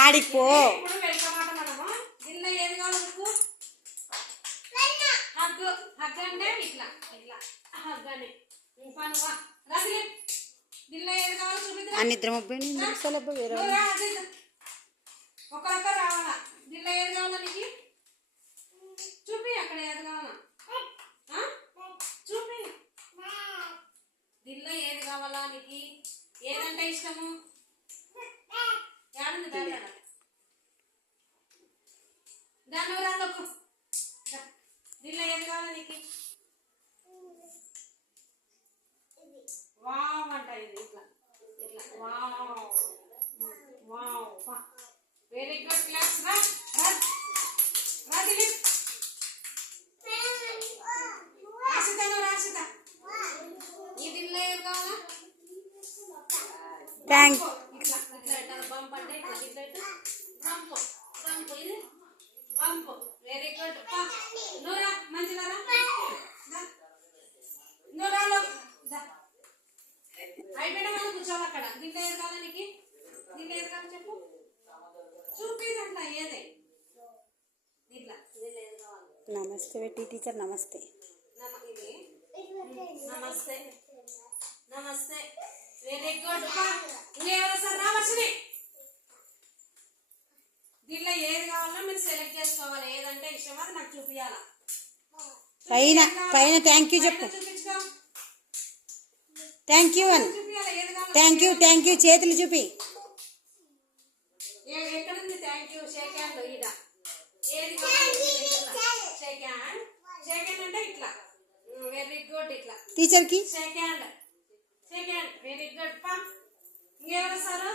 ఆడిపో. ఇప్పుడు వెళ్తామాట మనము. దీనిలో ఏది కావాలి మీకు? హగ్గు. హగ్గు అంటే ఇట్లా ఇట్లా హగ్గు అని పనువా రాసి. దీనిలో ఏది కావాలో చూపిద్దా? నిద్ర ముప్పై వేరే ఒక్కొక్క రావాలా. దీనిలో ఏది కావాలా నీకు? చూపి అక్కడ ఏది కావాలా చూపి. దీనిలో ఏది కావాలా నీకు? ఏదంటే ఇష్టము? ఏడుంది దాని దాని రాళ్ళకు. దీనిలో ఏది కావాలా నీకు? వావ్ అంట ఇది ఇట్లా ఇట్లా wow wow. Very good class. రా రా రా దిలీప్. రాసితాను రాసిత. ఈ దీనిలో ఏది కావాలా? థ్యాంక్. ఇట్లా ఇట్లా ఇట్లా బంప్ అంటే ఇట్లా ఇట్లా ఇట్లా బంప్ బంప్. ఇది బంప్. Very good. నూరా మంచిగా రా. నూరాలో అయిపోయినా మనం కూర్చోవాలి అక్కడ. దీంట్లో ఏది కావాలి నీకు? దీంట్లో ఏది కావాలి చెప్పు. చూపిదంట ఏదే ఇట్లా. దీంట్లో ఏది కావాలి? నమస్తే టీచర్. నమస్తే. ఇది నమస్తే నమస్తే. Very good. ఇంకెవరో సార్ రావచ్చుని. దీంట్లో ఏది కావాలో మీరు సెలెక్ట్ చేసుకోవాలి. ఏదంటే ఇష్టం అది నాకు చూపించాలా. పైన పైన థ్యాంక్ యూ చెప్పు. చూపించుకో. థ్యాంక్ యూ అని. థ్యాంక్ యూ చేతులు చూపి. ఎక్కడుంది థ్యాంక్ యూ? Shake hand. ఈడ ఏది కావాలి? Shake hand. షేక్ హ్యాండ్ అంటే ఇట్లా. Very good. ఇట్లా టీచర్కి shake hand. Shake hand. Very good. పా ఇంకెవరు సారు?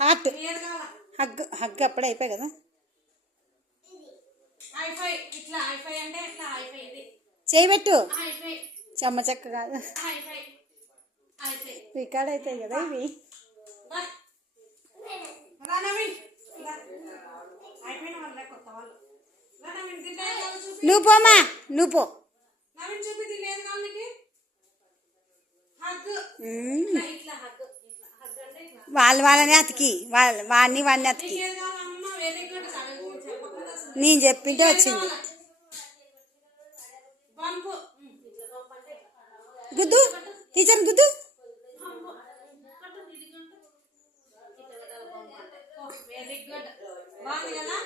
హార్ట్. ఏది కావాలా? హగ్. హగ్ అప్పుడే అయిపోయి కదా. హైఫై. ఇట్లా హైఫై అంటే ఇట్లా హైఫై. ఇది చేయబెట్టు. హైఫై. చెమ్మ చెక్క కాదు. Hi-fi hi-fi. రికార్డ్ అవుతాయి కదా ఇవి. రా నవీన్. అయిపోయిన వాళ్ళే కొత్త వాళ్ళు. రా నవీన్. దీంట్లో ఏది కావాలో చూపి. నువ్వు పోమా. నువ్వు పో. నవీన్ చూపి. దీంట్లో ఏది కావాలి నీకు? హగ్. ఇట్లా ఇట్లా హగ్. ఇట్లా హగ్ అంటే ఇట్లా. వాళ్ళని అతికి వాడిని అతికి. ఏది కావాలమ్మా? Very good. చెప్పకుండా అసలు నేను చెప్పింటే వచ్చింది. బంపు. ఇట్లా బంప్ అంటే గుద్దు. టీచర్ గుద్దు. Very good. బాగుంది కదా.